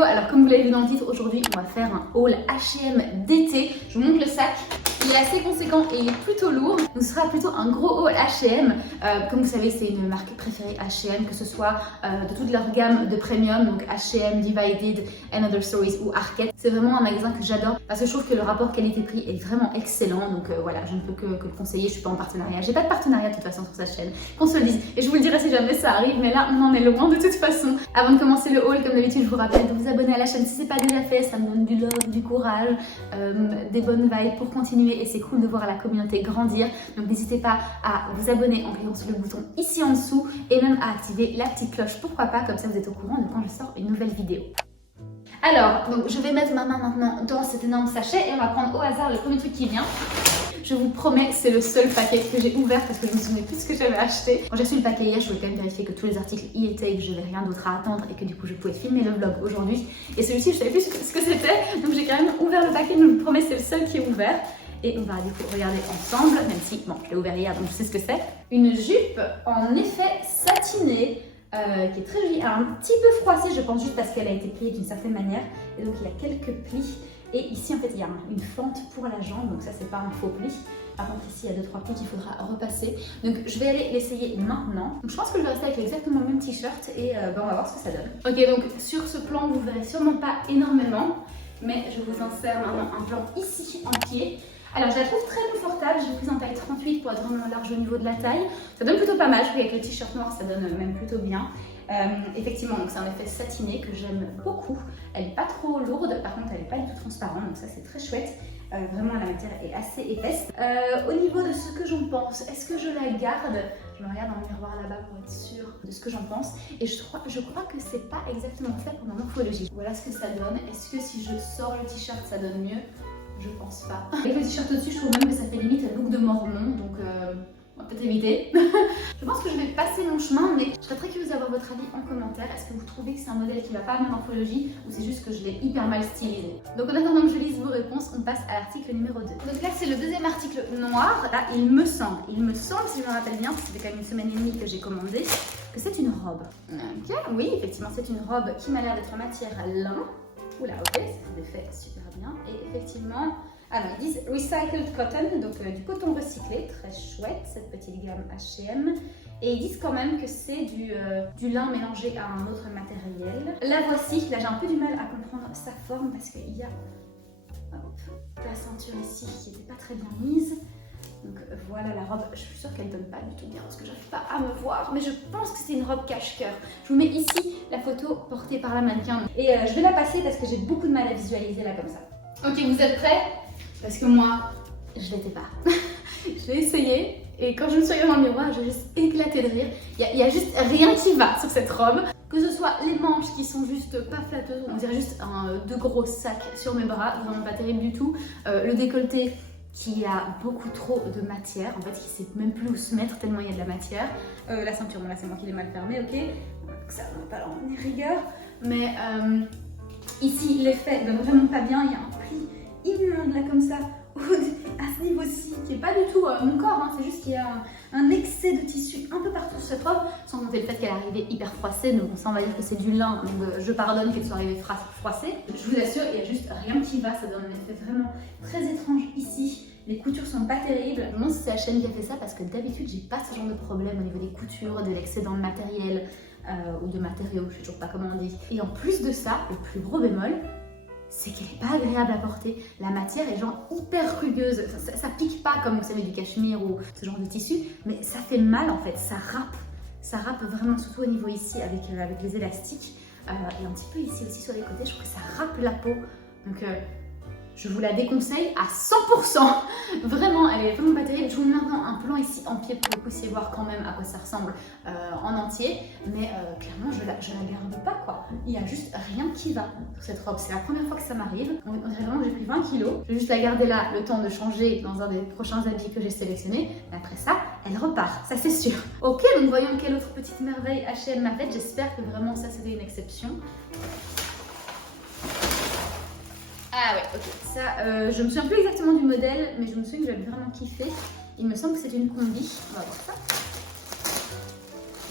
vidéo. Alors comme vous l'avez vu dans le titre, aujourd'hui on va faire un haul H&M d'été. Je vous montre le sac. Il est assez conséquent et il est plutôt lourd. Donc ce sera plutôt un gros haul H&M. Comme vous savez, c'est une marque préférée H&M, que ce soit de toute leur gamme de premium, donc H&M, Divided, and Other Stories ou Arket. C'est vraiment un magasin que j'adore parce que je trouve que le rapport qualité-prix est vraiment excellent. Donc voilà, je ne peux que le conseiller. Je suis pas en partenariat. J'ai pas de partenariat de toute façon sur sa chaîne, qu'on se le dise. Et je vous le dirai si jamais ça arrive, mais là on en est loin de toute façon. Avant de commencer le haul, comme d'habitude, je vous rappelle de vous abonner à la chaîne si c'est pas déjà fait. Ça me donne du love, du courage, des bonnes vibes pour continuer. Et c'est cool de voir la communauté grandir. Donc n'hésitez pas à vous abonner en cliquant sur le bouton ici en dessous et même à activer la petite cloche, pourquoi pas, comme ça vous êtes au courant de quand je sors une nouvelle vidéo. Alors, donc je vais mettre ma main maintenant dans cet énorme sachet et on va prendre au hasard le premier truc qui vient. Je vous promets, c'est le seul paquet que j'ai ouvert parce que je me souvenais plus ce que j'avais acheté. Quand j'ai reçu le paquet hier, je voulais quand même vérifier que tous les articles y étaient et que je n'avais rien d'autre à attendre et que du coup je pouvais filmer le vlog aujourd'hui. Et celui-ci, je savais plus ce que c'était, donc j'ai quand même ouvert le paquet, donc je vous promets, c'est le seul qui est ouvert. Et on va du coup regarder ensemble, même si, bon, je l'ai ouvert hier donc je sais ce que c'est. Une jupe en effet satinée, qui est très jolie, alors un petit peu froissée je pense, juste parce qu'elle a été pliée d'une certaine manière. Et donc il y a quelques plis. Et ici en fait il y a une fente pour la jambe, donc ça c'est pas un faux pli. Par contre ici il y a 2-3 plis qu'il faudra repasser. Donc je vais aller l'essayer maintenant. Donc je pense que je vais rester avec exactement le même t-shirt et on va voir ce que ça donne. Ok, donc sur ce plan vous verrez sûrement pas énormément, mais je vous insère maintenant un plan ici en pied. Alors je la trouve très confortable, j'ai pris en taille 38 pour être vraiment large au niveau de la taille. Ça donne plutôt pas mal, je trouve qu'avec le t-shirt noir ça donne même plutôt bien. Effectivement, donc c'est un effet satiné que j'aime beaucoup. Elle n'est pas trop lourde, par contre elle n'est pas du tout transparente, donc ça c'est très chouette. Vraiment la matière est assez épaisse. Au niveau de ce que j'en pense, est-ce que je la garde? Je me regarde dans le miroir là-bas pour être sûre de ce que j'en pense. Et je crois que c'est pas exactement fait pour ma morphologie. Voilà ce que ça donne. Est-ce que si je sors le t-shirt ça donne mieux? Je pense pas. Avec le t-shirt au-dessus, je trouve même que ça fait limite un look de mormon, donc on va peut-être éviter. Je pense que je vais passer mon chemin, mais je serais très curieuse d'avoir votre avis en commentaire. Est-ce que vous trouvez que c'est un modèle qui va pas à ma morphologie ou c'est juste que je l'ai hyper mal stylisé? Donc en attendant que je lise vos réponses, on passe à l'article numéro 2. Donc là c'est le deuxième article noir. Là il me semble, si je me rappelle bien, parce que c'était quand même une semaine et demie que j'ai commandé, que c'est une robe. Ok, oui, effectivement c'est une robe qui m'a l'air d'être en matière lin. Oula, ok, ça se défait super bien. Et effectivement, alors ils disent Recycled Cotton, donc du coton recyclé, très chouette cette petite gamme H&M. Et ils disent quand même que c'est du lin mélangé à un autre matériel. La voici, là j'ai un peu du mal à comprendre sa forme parce qu'il y a la ceinture ici qui n'était pas très bien mise. Donc voilà la robe, je suis sûre qu'elle donne pas du tout bien parce que j'arrive pas à me voir, mais je pense que c'est une robe cache-cœur. Je vous mets ici la photo portée par la mannequin et je vais la passer parce que j'ai beaucoup de mal à visualiser là comme ça. Ok, vous êtes prêts? Parce que moi, je l'étais pas. Je l'ai essayé et quand je me suis regardée dans le miroir, j'ai juste éclaté de rire. Il y a juste rien qui va sur cette robe. Que ce soit les manches qui sont juste pas flatteuses, on dirait juste deux gros sacs sur mes bras, vraiment pas terrible du tout. Le décolleté qui a beaucoup trop de matière, en fait qui sait même plus où se mettre tellement il y a de la matière. La ceinture, bon là c'est moi qui l'ai mal fermée, ok, ça ne va pas en rigueur, mais ici l'effet donne vraiment pas bien, il y a un pli immonde là comme ça, à ce niveau-ci, qui est pas du tout mon corps, hein, c'est juste qu'il y a un excès de tissu un peu partout sur cette robe, sans compter le fait qu'elle est arrivée hyper froissée, donc ça on va dire que c'est du lin, donc je pardonne qu'elle soit arrivée froissée. Je vous assure, il y a juste rien qui va, ça donne un effet vraiment très étrange ici. Les coutures sont pas terribles. Je me demande si c'est H&M qui a fait ça parce que d'habitude j'ai pas ce genre de problème au niveau des coutures, de l'excédent de matériel ou de matériaux, je sais toujours pas comment on dit. Et en plus de ça, le plus gros bémol, c'est qu'elle n'est pas agréable à porter. La matière est genre hyper rugueuse. Ça pique pas comme vous savez du cachemire ou ce genre de tissu, mais ça fait mal en fait, ça râpe. Ça râpe vraiment, surtout au niveau ici avec les élastiques. Et un petit peu ici aussi sur les côtés, je trouve que ça râpe la peau. Donc je vous la déconseille à 100%. Vraiment, elle est vraiment pas terrible. Je vous mets maintenant un plan ici en pied pour que vous puissiez voir quand même à quoi ça ressemble en entier. Mais clairement, je la garde pas quoi. Il y a juste rien qui va sur cette robe. C'est la première fois que ça m'arrive. On dirait vraiment que j'ai pris 20 kilos. Je vais juste la garder là le temps de changer dans un des prochains habits que j'ai sélectionnés. Et après ça, elle repart, ça c'est sûr. Ok, donc voyons quelle autre petite merveille H&M m'a faite. J'espère que vraiment ça c'était une exception. Ah ouais, ok. Ça, je me souviens plus exactement du modèle, mais je me souviens que j'avais vraiment kiffé. Il me semble que c'est une combi. On va voir ça.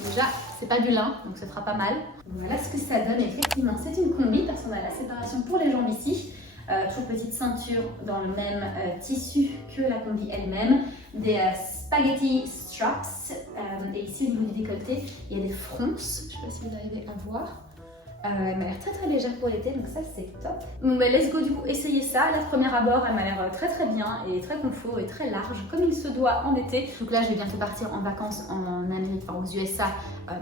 Déjà, c'est pas du lin, donc ça fera pas mal. Voilà ce que ça donne, effectivement, c'est une combi parce qu'on a la séparation pour les jambes ici. Toujours petite ceinture dans le même tissu que la combi elle-même, des spaghetti straps, et ici au niveau du décolleté, il y a des fronces, je ne sais pas si vous arrivez à voir. Elle m'a l'air très légère pour l'été, donc ça c'est top. Bon ben let's go du coup essayer ça. La première abord, elle m'a l'air très bien et très confort et très large comme il se doit en été. Donc là je vais bientôt partir en vacances en Amérique, enfin aux USA,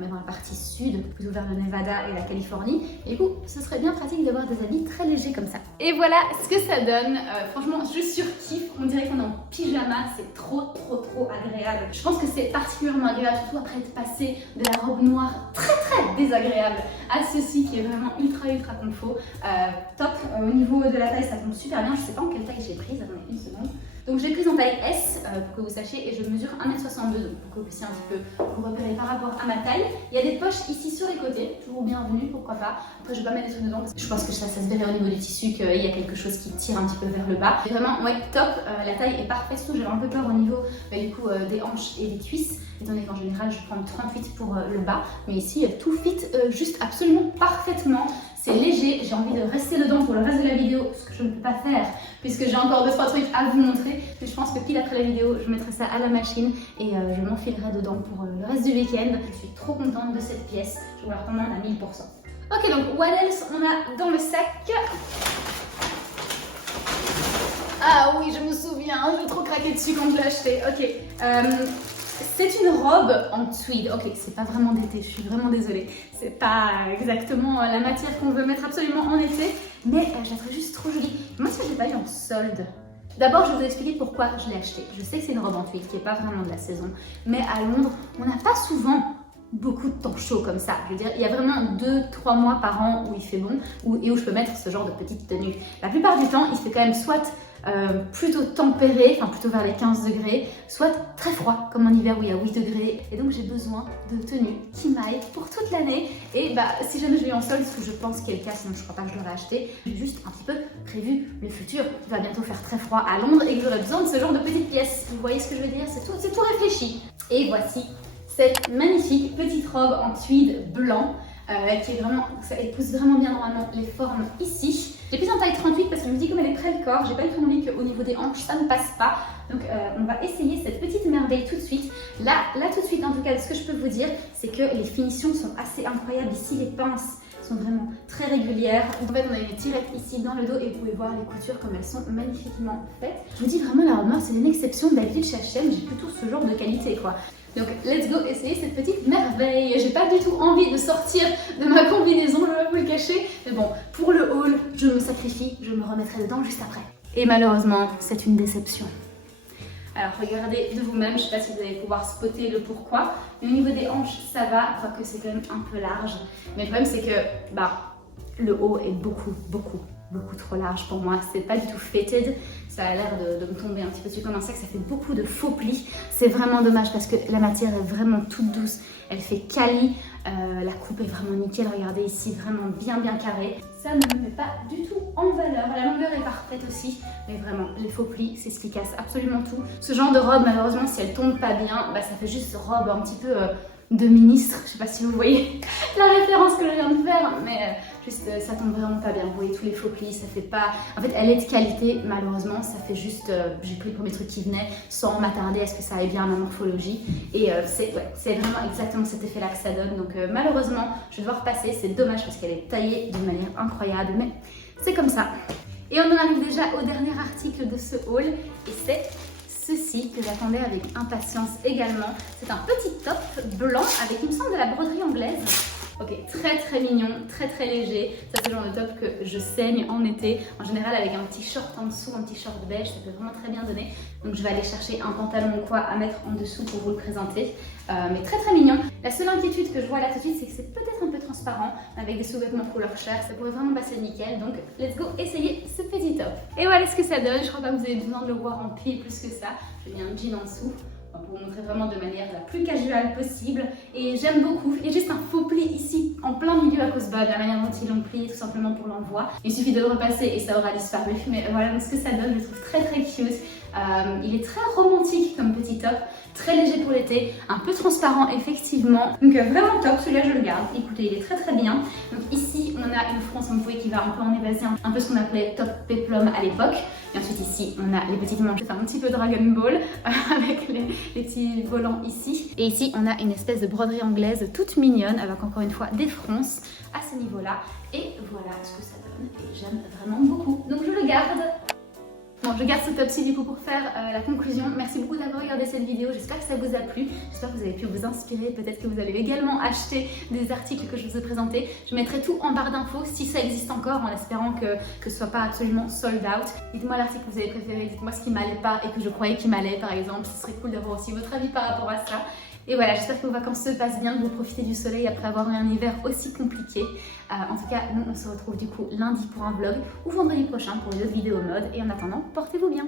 mais dans la partie sud, plutôt vers le Nevada et la Californie. Et du coup ce serait bien pratique d'avoir des habits très légers comme ça. Et voilà ce que ça donne. Franchement je surkiffe, on dirait qu'on est en pyjama, c'est trop agréable. Je pense que c'est particulièrement agréable, surtout après être passé de la robe noire très désagréable à ceci qui est vraiment ultra confort. Top. Au niveau de la taille ça tombe super bien. Je sais pas en quelle taille j'ai prise, attendez une seconde. Donc j'ai prise en taille S pour que vous sachiez et je mesure 1m62 donc pour que vous puissiez un petit peu vous repérer par rapport à ma taille. Il y a des poches ici sur les côtés, toujours bienvenue, pourquoi pas. Après je vais pas mettre des trucs dedans parce que je pense que ça se verrait au niveau du tissu qu'il y a quelque chose qui tire un petit peu vers le bas. Et vraiment ouais top, la taille est parfaite, surtout j'avais un peu peur au niveau du coup des hanches et des cuisses. Étant donné qu'en général je prends 38 pour le bas, mais ici tout fit juste absolument parfaitement. C'est léger, j'ai envie de rester dedans pour le reste de la vidéo, ce que je ne peux pas faire puisque j'ai encore 2-3 trucs à vous montrer. Mais je pense que pile après la vidéo, je mettrai ça à la machine et je m'enfilerai dedans pour le reste du week-end. Je suis trop contente de cette pièce, je vous la recommande à 1000%. Ok, donc what else on a dans le sac? Ah oui, je me souviens, j'ai trop craqué dessus quand je l'ai acheté. Ok, c'est une robe en tweed. Ok, c'est pas vraiment d'été, je suis vraiment désolée. C'est pas exactement la matière qu'on veut mettre absolument en été, mais je la trouve juste trop jolie. Moi, si je l'ai pas eu en solde. D'abord, je vais vous expliquer pourquoi je l'ai acheté. Je sais que c'est une robe en tweed qui n'est pas vraiment de la saison, mais à Londres, on n'a pas souvent beaucoup de temps chaud comme ça. Je veux dire, il y a vraiment 2-3 mois par an où il fait bon et où je peux mettre ce genre de petite tenue. La plupart du temps, il fait quand même soit plutôt tempéré, enfin plutôt vers les 15 degrés, soit très froid comme en hiver où il y a 8 degrés. Et donc j'ai besoin de tenues qui m'aillent pour toute l'année. Et bah si jamais je l'ai en solde, ce que je pense qu'il y a le cas, sinon je crois pas que je l'aurais acheté, j'ai juste un petit peu prévu le futur. Il va bientôt faire très froid à Londres et que j'aurai besoin de ce genre de petites pièces. Vous voyez ce que je veux dire? C'est tout réfléchi. Et voici cette magnifique petite robe en tweed blanc. Qui est vraiment, ça épouse vraiment bien normalement les formes ici. J'ai pris en taille 38 parce que je me dis comme elle est près le corps, j'ai pas du tout envie qu'au niveau des hanches ça ne passe pas. Donc on va essayer cette petite merveille tout de suite. Là tout de suite en tout cas, ce que je peux vous dire, c'est que les finitions sont assez incroyables ici, les pinces sont vraiment très régulières. En fait on a une tirette ici dans le dos et vous pouvez voir les coutures comme elles sont magnifiquement faites. Je vous dis vraiment la robe noire c'est une exception, d'habitude chez H&M j'ai plutôt ce genre de qualité quoi. Donc let's go essayer cette petite merveille. J'ai pas du tout envie de sortir de ma combinaison, je vais vous le cacher. Mais bon, pour le haul, je me sacrifie, je me remettrai dedans juste après. Et malheureusement, c'est une déception. Alors regardez de vous-même, je sais pas si vous allez pouvoir spotter le pourquoi. Mais au niveau des hanches, ça va, quoique c'est quand même un peu large. Mais le problème c'est que le haut est beaucoup trop large pour moi. C'est pas du tout fitted. Ça a l'air de me tomber un petit peu dessus comme un sac. Ça fait beaucoup de faux plis. C'est vraiment dommage parce que la matière est vraiment toute douce. Elle fait quali. La coupe est vraiment nickel. Regardez ici, vraiment bien carré. Ça ne me met pas du tout en valeur. La longueur est parfaite aussi. Mais vraiment, les faux plis, c'est ce qui casse absolument tout. Ce genre de robe, malheureusement, si elle tombe pas bien, ça fait juste robe un petit peu de ministre. Je sais pas si vous voyez la référence que je viens de faire, mais juste ça tombe vraiment pas bien. Vous voyez tous les faux plis, ça fait pas. En fait, elle est de qualité, malheureusement, ça fait juste. J'ai pris le premier truc qui venait sans m'attarder à ce que ça aille bien à ma morphologie. Et c'est vraiment exactement cet effet-là que ça donne. Donc malheureusement, je vais devoir passer. C'est dommage parce qu'elle est taillée d'une manière incroyable, mais c'est comme ça. Et on en arrive déjà au dernier article de ce haul, et c'est ceci que j'attendais avec impatience également. C'est un petit top blanc avec, il me semble, de la broderie anglaise. Ok, très mignon, très léger. Ça c'est le genre de top que je saigne en été. En général avec un petit short en dessous, un petit short beige, ça peut vraiment très bien donner. Donc je vais aller chercher un pantalon ou quoi à mettre en dessous pour vous le présenter. Mais très mignon. La seule inquiétude que je vois là tout de suite, c'est que c'est peut-être un peu transparent avec des sous-vêtements couleur chair. Ça pourrait vraiment passer nickel. Donc let's go essayer ce petit top. Et voilà ce que ça donne. Je crois pas que vous avez besoin de le voir en pli plus que ça. J'ai mis un jean en dessous pour vous montrer vraiment de manière la plus casual possible. Et j'aime beaucoup. Il y a juste un faux pli ici en plein milieu à cause de la manière dont ils l'ont plié tout simplement pour l'envoi. Il suffit de le repasser et ça aura disparu. Mais voilà donc ce que ça donne, je le trouve très cute. Il est très romantique comme petit top, très léger pour l'été, un peu transparent effectivement. Donc vraiment top, celui-là je le garde. Écoutez, il est très très bien. Donc ici on a une fronce, vous voyez, qui va un peu en évaser, un peu ce qu'on appelait top péplum à l'époque. Et ensuite ici on a les petites manches, un petit peu Dragon Ball avec les petits volants ici. Et ici on a une espèce de broderie anglaise toute mignonne avec encore une fois des fronces à ce niveau-là. Et voilà ce que ça donne et j'aime vraiment beaucoup. Donc je le garde. Bon, je garde ce top-ci du coup pour faire la conclusion. Merci beaucoup d'avoir regardé cette vidéo, j'espère que ça vous a plu, j'espère que vous avez pu vous inspirer, peut-être que vous allez également acheter des articles que je vous ai présentés. Je mettrai tout en barre d'infos si ça existe encore, en espérant que ce soit pas absolument sold out. Dites-moi l'article que vous avez préféré, dites-moi ce qui m'allait pas et que je croyais qu'il m'allait par exemple, ce serait cool d'avoir aussi votre avis par rapport à ça. Et voilà, j'espère que vos vacances se passent bien, que vous profitez du soleil après avoir eu un hiver aussi compliqué. En tout cas, nous on se retrouve du coup lundi pour un vlog ou vendredi prochain pour une autre vidéo mode. Et en attendant, portez-vous bien.